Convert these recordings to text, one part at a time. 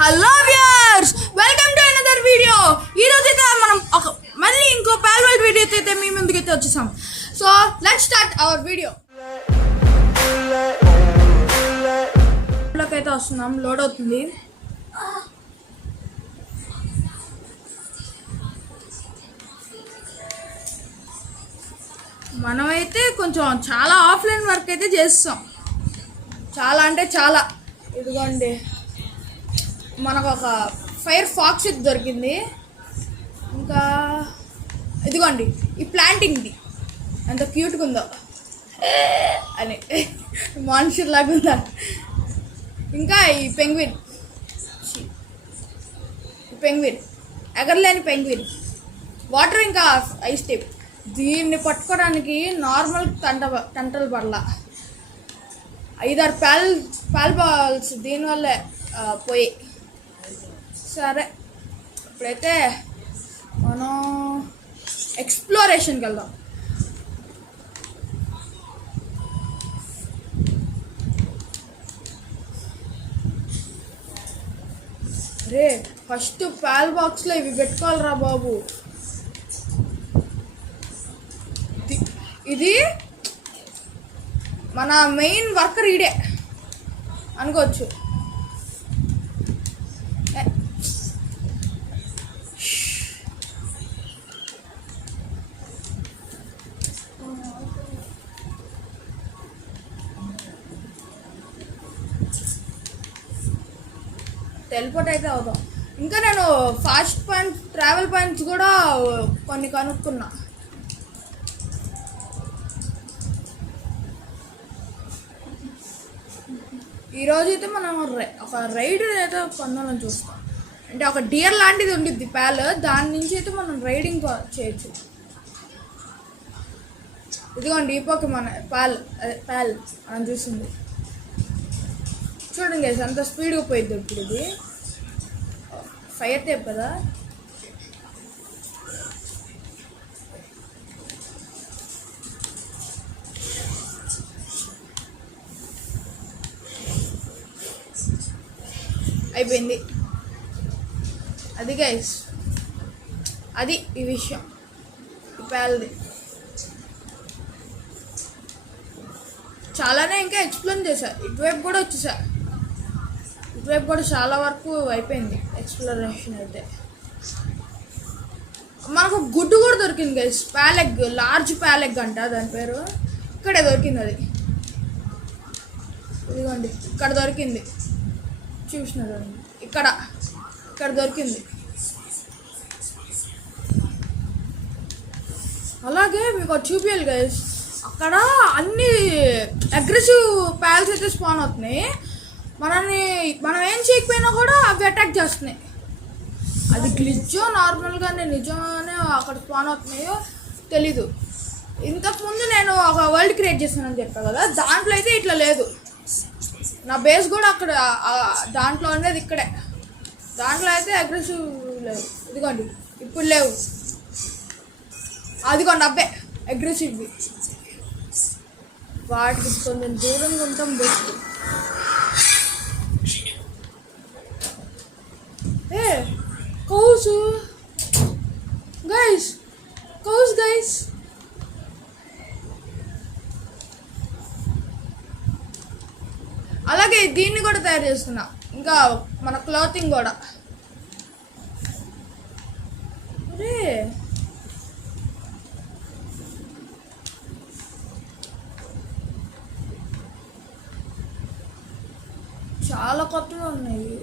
Hello viewers, welcome to another video. ఈరోజు అయితే మనం మళ్ళీ ఇంకో పాల్వల్ వీడియో అయితే మీ ముందుకైతే వచ్చేసాం. So let's start our video. అయితే వస్తున్నాం, లోడ్ అవుతుంది. మనమైతే కొంచెం చాలా ఆఫ్లైన్ వర్క్ అయితే చేస్తాం. చాలా అంటే చాలా. ఇదిగోండి, మనకు ఒక ఫైర్ ఫాక్స్ ఇది దొరికింది. ఇంకా ఇదిగోండి ఈ ప్లాంటింగ్ది ఎంత క్యూట్గా ఉందో అని, మనుషుల్లాగా ఉందా. ఇంకా ఈ పెంగ్విన్ ఎగరలేని పెంగ్విన్, వాటర్ ఇంకా ఐస్ టేప్. దీన్ని పట్టుకోవడానికి నార్మల్ టంటలు పడలా, 5-6 పాల్ బాల్స్ దీనివల్లే పోయి. సరే, ఇప్పుడైతే మనం ఎక్స్ప్లోరేషన్కి వెళ్దాం. రే, ఫస్ట్ పాల్ బాక్స్లో ఇవి పెట్టుకోవాలరా బాబు. ఇది మన మెయిన్ వర్కర్ ఈడే అనుకోవచ్చు. టెలిపోర్ట్ అయితే అవుతాం. ఇంకా నేను ఫాస్ట్ పాయింట్స్, ట్రావెల్ పాయింట్స్ కూడా కొన్ని కనుక్కున్నా. ఈరోజు అయితే మనం ఒక రైడ్ అయితే పొందాలని చూస్తాం. అంటే ఒక డియర్ లాంటిది ఉండిద్ది ప్యాల్, దాని నుంచి అయితే మనం రైడింగ్ చేయొచ్చు. ఇదిగోండి ఈ పక్క మన ప్యాల్ మనం చూసింది. చూడండి గైస్, అంత స్పీడ్గా పోయిద్ది. ఇప్పుడు ఇది ఫైర్ టేప్ కదా. అయిపోయింది. అది గైస్, అది ఈ విషయం ఈ ప్యాల్ది. చాలానే ఇంకా ఎక్స్ప్లెయిన్ చేశా. ఇటువైపు కూడా వచ్చేసా, ఇటువైపు కూడా చాలా వరకు అయిపోయింది ఎక్స్ప్లోరేషన్. అయితే మనకు గుడ్డు కూడా దొరికింది గైస్, ప్యాలెగ్, లార్జ్ ప్యాలెగ్ అంట దాని పేరు. ఇక్కడే దొరికింది అది. ఇదిగోండి ఇక్కడ దొరికింది, చూసినారు. ఇక్కడ దొరికింది. అలాగే మీకు చూపించాలి గైస్, అక్కడ అన్ని అగ్రెసివ్ ప్యాల్స్ అయితే స్పాన్ అవుతున్నాయి. మనం ఏం చేయకపోయినా కూడా అవి అటాక్ చేస్తున్నాయి. అది గ్లిచ్చో నార్మల్గానే నిజంగానే అక్కడ స్పాన్ అవుతున్నాయో తెలీదు. ఇంతకుముందు నేను ఒక వరల్డ్ క్రియేట్ చేస్తానని చెప్పా కదా, దాంట్లో అయితే ఇట్లా లేదు. నా బేస్ కూడా అక్కడ దాంట్లో అనేది ఇక్కడే. దాంట్లో అయితే అగ్రెసివ్ లేవు. ఇదిగోండి ఇప్పుడు లేవు. అదిగోండి అబ్బే అగ్రెసివ్వి. వాటికి కొంచెం దూరంగా ఉంటాం బెస్ట్. కౌస్ గైస్, అలాగే దీన్ని కూడా తయారు చేస్తున్నా. ఇంకా మన క్లాతింగ్ కూడా. అరే చాలా కొత్తగా ఉన్నాయి.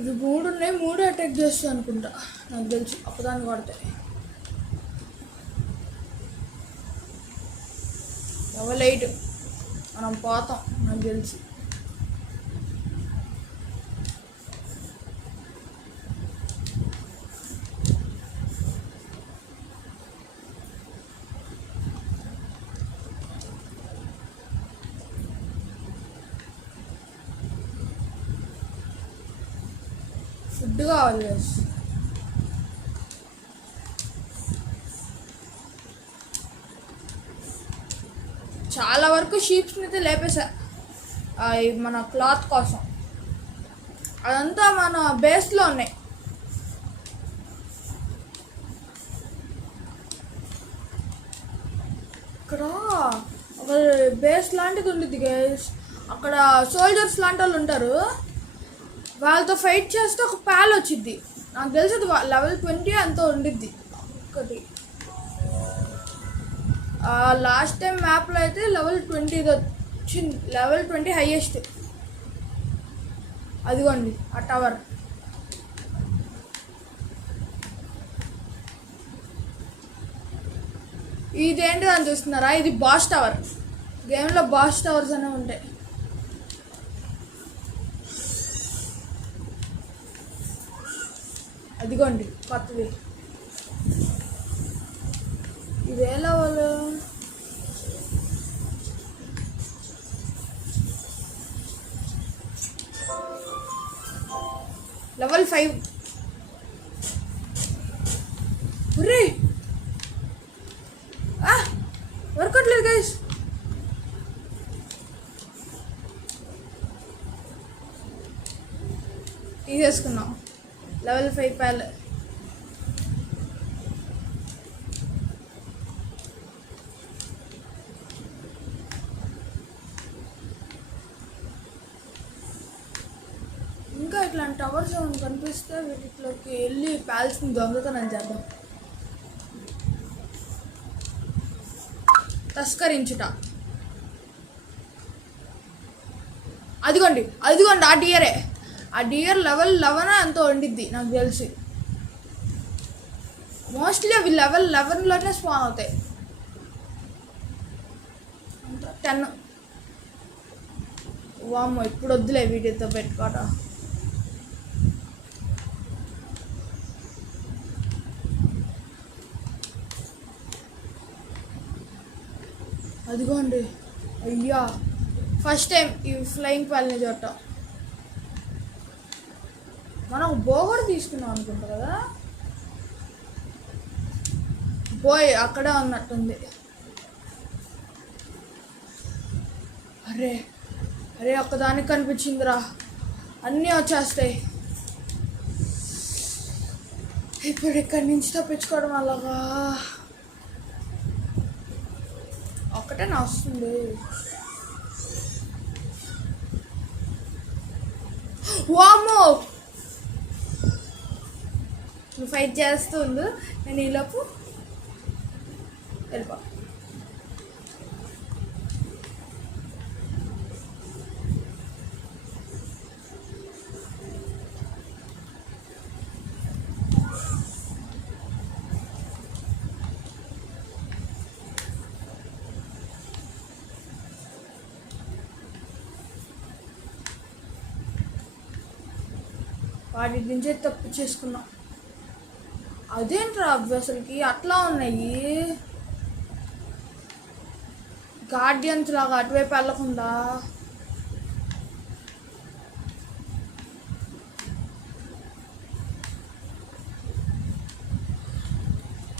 ఇవి 3 ఉన్నాయి, 3 అటాక్ చేస్తాయి అనుకుంటా నాకు తెలిసి. ఒకదాన్ని కొడితే లైట్ మనం పోతాం నాకు తెలిసి. ఫుడ్ కావాలి. చాలా వరకు షీప్స్ని అయితే లేపేసా. మన క్లాత్ కోసం. అదంతా మన బేస్లో ఉన్నాయి. ఇక్కడ ఒక బేస్ లాంటిది ఉండిద్ది గైస్. అక్కడ సోల్జర్స్ లాంటి వాళ్ళు ఉంటారు. వాళ్ళతో ఫైట్ చేస్తే ఒక ప్యాల్ వచ్చిద్ది. నాకు తెలిసి అది level 20 అంతా ఉండిద్ది ఒకటి. లాస్ట్ టైం మ్యాప్లో అయితే level 20 వచ్చింది. level 20 highest. అదిగోండి ఆ టవర్. ఇదేంటిది అని చూస్తున్నారా? ఇది బాస్ టవర్. గేమ్లో బాస్ టవర్స్ అనేవి ఉంటాయి. అదిగోండి కొత్తది. ఇదే లెవెల్. level 5. ఒరే వర్కట్లేదు గైస్. తీసేసుకున్నాం level 5 ప్యాల్. ఇంకా ఇట్లాంటి టవర్స్ ఏమైనా కనిపిస్తే వీటిలోకి వెళ్ళి ప్యాల్స్ని దొంగతనం చేద్దాం. తస్కరించుట. అదిగోండి అదిగోండి ఆ డియరే. ఆ డియర్ level 11 ఎంతో ఉండిద్ది నాకు తెలిసి. మోస్ట్లీ అవి level 11లోనే స్పాన్ అవుతాయి. 10. వామ్మో ఇప్పుడు వద్దులే వీటితో పెట్టుకోవటం. అదిగోండి అయ్యా ఫస్ట్ టైం ఈ ఫ్లయింగ్ ప్యాల్ని చూడటం. మనం బో కూడా తీసుకున్నాం అనుకుంటా కదా. బోయ్ అక్కడే ఉన్నట్టుంది. అరే అరే ఒక్కదానికి కనిపించిందిరా. అన్నీ వచ్చేస్తాయి. ఇప్పుడు ఇక్కడి నుంచి తప్పించుకోవడం అలాగా. ఒక్కటే నా వస్తుంది. వామ్మో నువ్వు ఫైట్ చేస్తుండు. నేను ఈలోపు వెళ్ళిపో. వాటి నుంచే తప్పు చేసుకున్నాం. అదేంట్రా అవి అసలుకి అట్లా ఉన్నాయి. గార్డియన్స్ లాగా అటువైపు వెళ్ళకుండా.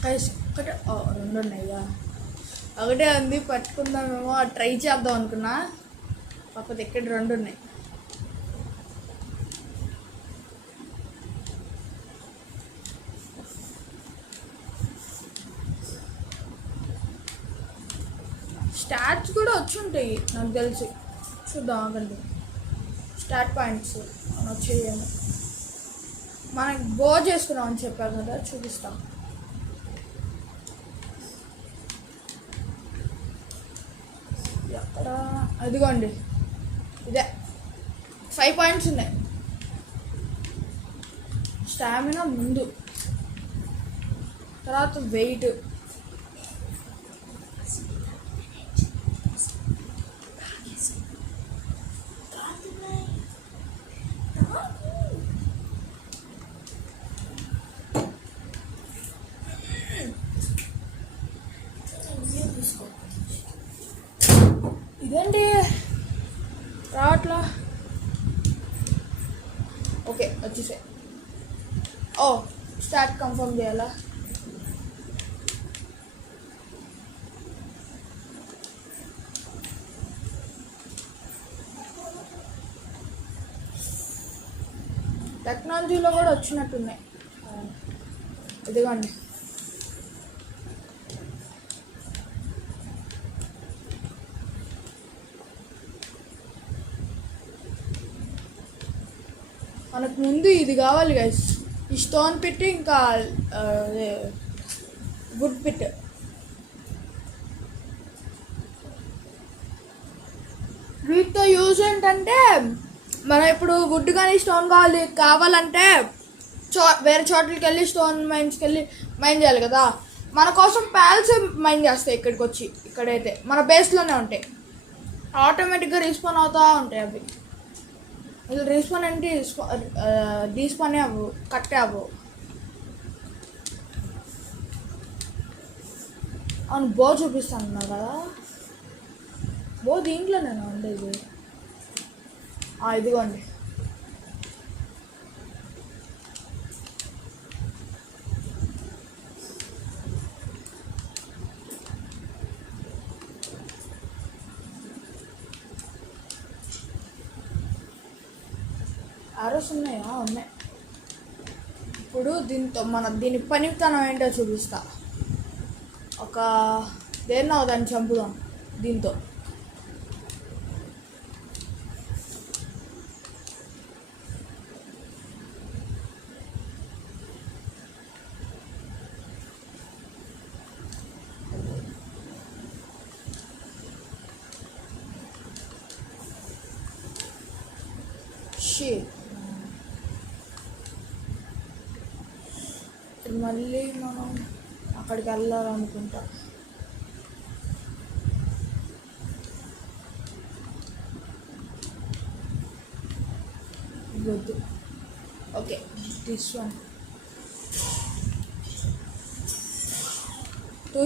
ఒకటే 2 ఉన్నాయిగా. ఒకటే ఉంది పట్టుకుందామేమో ట్రై చేద్దాం అనుకున్నా. కాకపోతే ఇక్కడ 2 ఉన్నాయి. స్టాట్స్ కూడా వచ్చి ఉంటాయి నాకు తెలిసి. చూద్దాం ఆగండి. స్టాట్ పాయింట్స్ వచ్చేయేమో. మనకి బో చేసుకున్నాం అని చెప్పారు కదా, చూపిస్తాం. ఎక్కడ? అదిగోండి ఇదే 5 పాయింట్స్ ఉన్నాయి. స్టామినా ముందు, తర్వాత వెయిట్. ఇదేంటి రావట్లా? ఓకే వచ్చేసాయి. స్టార్ట్ కన్ఫర్మ్ చేయాలా? టెక్నాలజీలో కూడా వచ్చినట్టున్నాయి. ఇదిగోండి. మనకు ముందు ఇది కావాలి గైస్, ఈ స్టోన్ పిట్ ఇంకా వుడ్ పిట్. వీటితో యూజ్ ఏంటంటే మనం ఇప్పుడు వుడ్ కానీ స్టోన్ కావాలంటే వేరే చోట్లకి వెళ్ళి స్టోన్ మైన్స్కి వెళ్ళి మైన్ చేయాలి కదా. మన కోసం ప్యాల్స్ మైన్ చేస్తాయి ఇక్కడికి వచ్చి. ఇక్కడైతే మన బేస్లోనే ఉంటాయి, ఆటోమేటిక్గా రీస్పాన్ అవుతూ ఉంటాయి అవి. అసలు రీస్పాన్ ఏంటి, డీస్పానే అవ్వు, కట్టే అవ్వు. అవును, బో చూపిస్తాను కదా, బో దీంట్లో నేను ఉండేది. ఇదిగోండి. ఆరోస్ ఉన్నాయా? ఉన్నాయి. ఇప్పుడు దీని పనితనం ఏంటో చూపిస్తా. దేన్నో దాన్ని చంపుదాం దీంతో. మళ్ళీ మనం అక్కడికి వెళ్ళాలనుకుంటా. వద్దు. Okay, this one two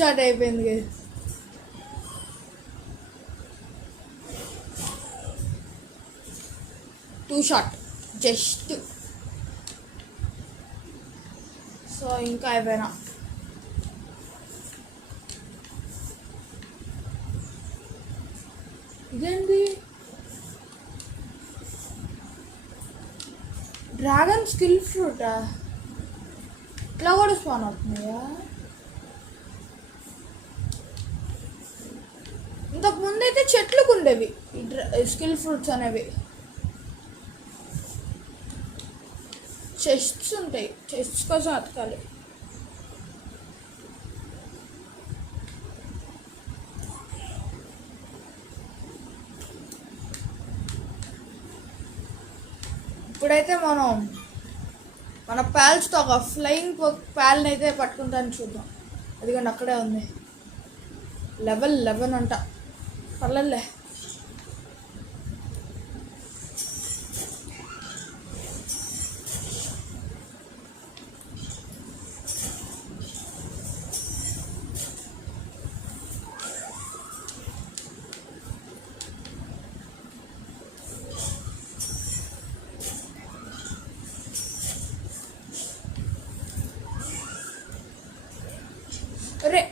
short అయిపోయింది కదా. Two short just. సో ఇంకా అయిపోయినా. ఇదేంటి, డ్రాగన్ స్కిల్ ఫ్రూటా? ఇట్లా కూడా స్పాన్ అవుతున్నాయా? ఇంతకు ముందు అయితే చెట్లకు ఉండేవి స్కిల్ ఫ్రూట్స్ అనేవి. చెస్ట్స్ ఉంటాయి, చెస్ట్స్ కోసం అతకాలి. ఇప్పుడైతే మన ప్యాల్స్తో ఒక ఫ్లయింగ్ ప్యాల్ని అయితే పట్టుకుంటాను, చూద్దాం. అదిగోండి అక్కడే ఉంది. లెవెల్ 11 అంట. పర్లేదులే. అరే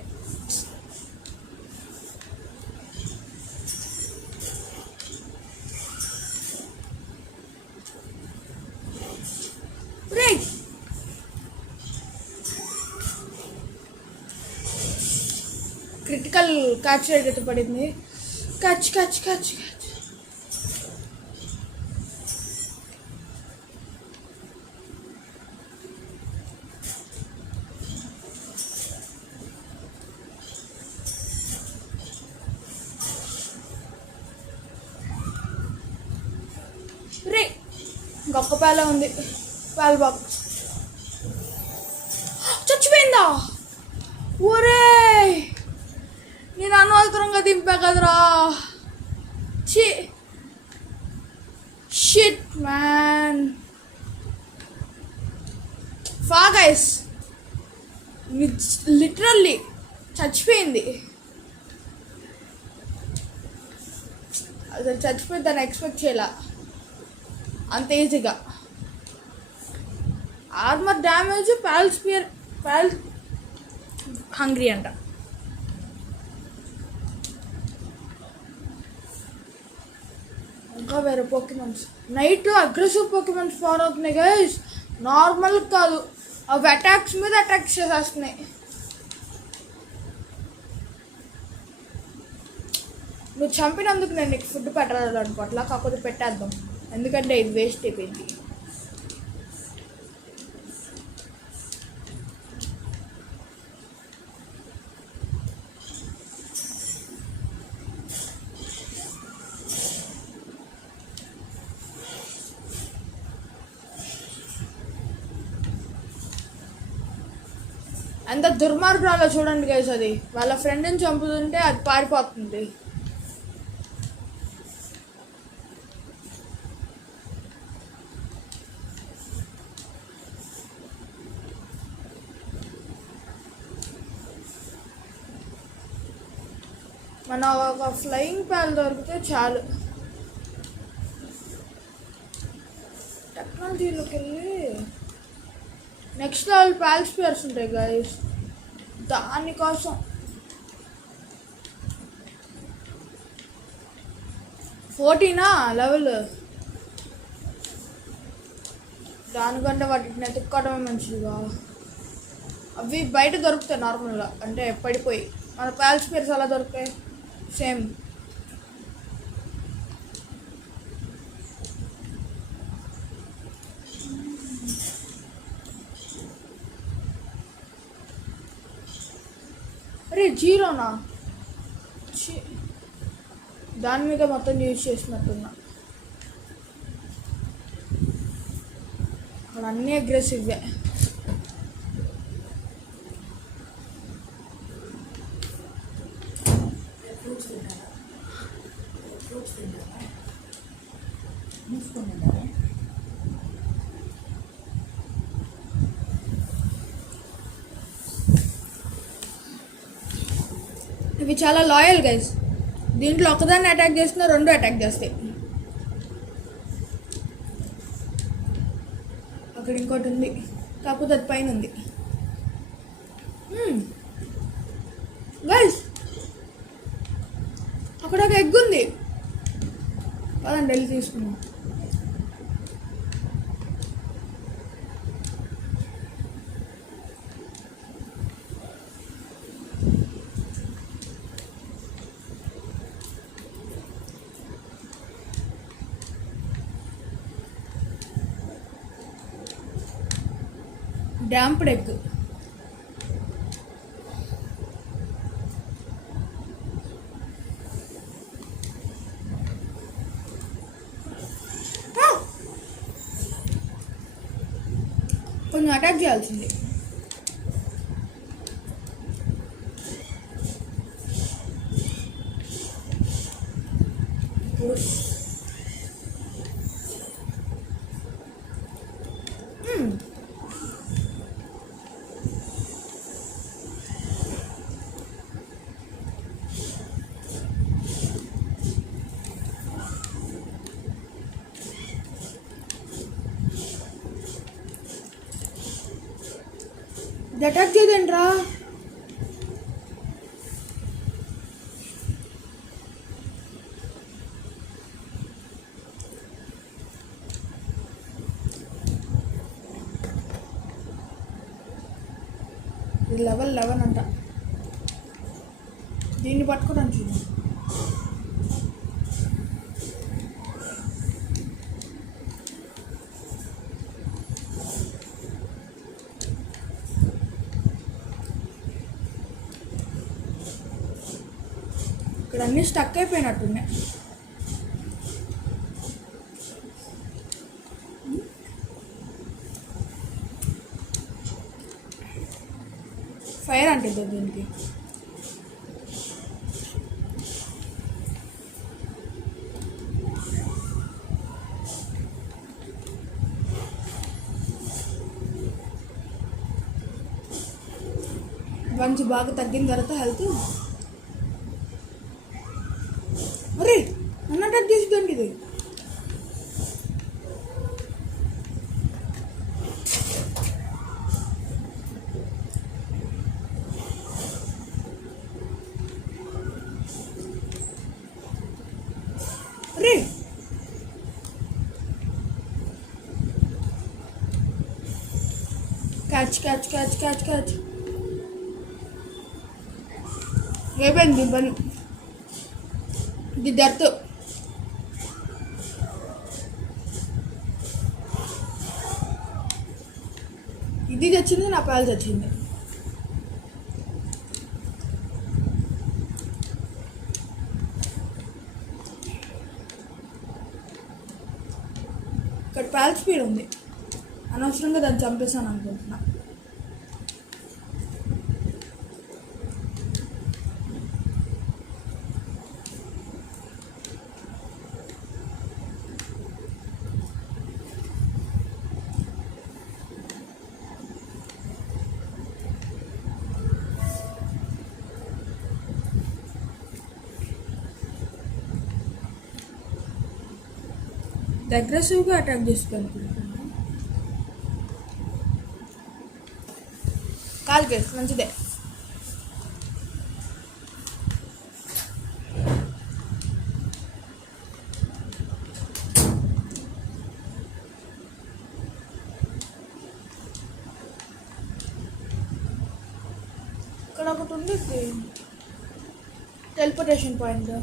క్రిటికల్ క్యాచ్ రేట్ అయితే పడింది. Catch catch catch catch. రే ఇంకొక పేల ఉంది, పాల బాక్స్ చచ్చిపోయిందా? ఒరే నేను అనవసరంగా దింపా కదరా. Shit man. గైస్ లిటరల్లీ చచ్చిపోయింది. అసలు చచ్చిపోయి దాన్ని ఎక్స్పెక్ట్ చేయాల అంత ఈజీగా. ఆర్మర్ డ్యామేజ్, ప్యాల్ హంగ్రీ అంట. ఇంకా వేరే పోకిమన్స్ నైట్ అగ్రెసివ్ పోకిమన్స్ ఫార్ అవుతున్నాయి గైస్, నార్మల్ కాదు. అవి అటాక్స్ మీద అటాక్స్ చేసేస్తున్నాయి. నువ్వు చంపినందుకు నేను నీకు ఫుడ్ పెట్టరాదు అనుకోవట్లా, కాకపోతే పెట్టేద్దాం ఎందుకంటే ఇది వేస్ట్ అయిపోయింది. అంత దుర్మార్గురాలో చూడండి గైస్, అది వాళ్ళ ఫ్రెండ్ని చంపుతుంటే అది పారిపోతుంది. మన ఒక ఫ్లయింగ్ ప్యాల్ దొరికితే చాలు. టెక్నాలజీలోకి వెళ్ళి నెక్స్ట్ లెవెల్ ప్యాల్ స్పియర్స్ ఉంటాయి గైస్, దానికోసం 14 లెవెల్. దానికంటే వాటిని ఎత్తుక్కోవడమే మంచిదిగా. అవి బయట దొరుకుతాయి నార్మల్గా, అంటే పడిపోయి. మన ప్యాల్ స్పియర్స్ అలా దొరుకుతాయి సేమ్. అరే జీరోనా, దాని మీద మొత్తం యూజ్ చేసినట్టున్నా. అక్కడ అన్నీ అగ్రెసివ్వే. ఇవి చాలా లాయల్ గైస్. దీంట్లో ఒకదాన్ని అటాక్ చేసినా 2 అటాక్ చేస్తాయి. అక్కడ ఇంకోటి ఉంది, కాకపోతే అది పైన ఉంది గైస్. అక్కడ ఒక ఎగ్ ఉంది, పదండి వెళ్ళి తీసుకున్నాం. Damped egg. కొంచెం అటాక్ చేయాల్సింది. అటాక్ చేయదంట్రా. ఇది లెవెల్ 11 అంట. దీన్ని పట్టుకోవడానికి చూడు. ఇక్కడ అన్నీ స్టక్ అయిపోయినట్టున్నాయి. ఫైర్ అంటే దీనికి. మంచి బాగా తగ్గిన తర్వాత హెల్త్. అరే నన్ను అటాక్ చేసిద్దండి ఇది. అరే క్యాచ్ క్యాచ్ క్యాచ్ క్యాచ్. అయిపోయింది పని. ఇది డెత్. ఇది తెచ్చింది, నా పాలు తెచ్చింది. ఇక్కడ పాల్ స్పీడ్ ఉంది, అనవసరంగా దాన్ని చంపేసాను అనుకుంటున్నా. అగ్రెసివ్గా అటాక్ చేసుకోవాలి కాదు కేసు మంచిదే. ఇక్కడ ఒకటి ఉంది టెలిపోర్టేషన్ పాయింట్.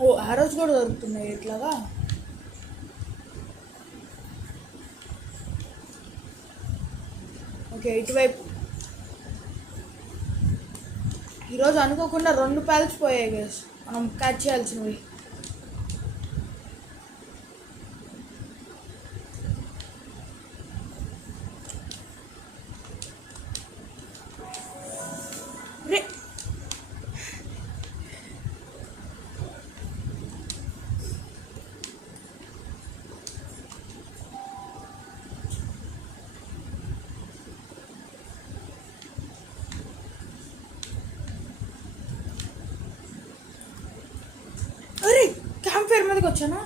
ఓ ఆరోస్ కూడా దొరుకుతున్నాయి ఇట్లాగా. ఓకే ఇటువైపు ఈరోజు అనుకోకుండా 2 ప్యాల్స్ పోయాయి గైస్, మనం క్యాచ్ చేయాల్సినవి. అరే క్యాంప్ ఫైర్ మీదకి వచ్చానా?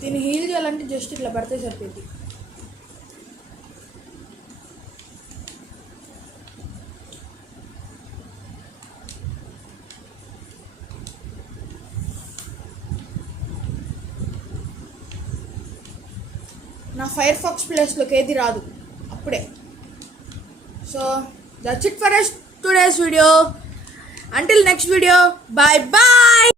దీన్ని హీల్ చేయాలంటే జస్ట్ ఇట్లా పడితే సరిపోయింది. నా ఫైర్ ఫాక్స్ ప్లేస్లోకి ఏది రాదు అప్పుడే. So that's it for today's video. Until next video, bye bye.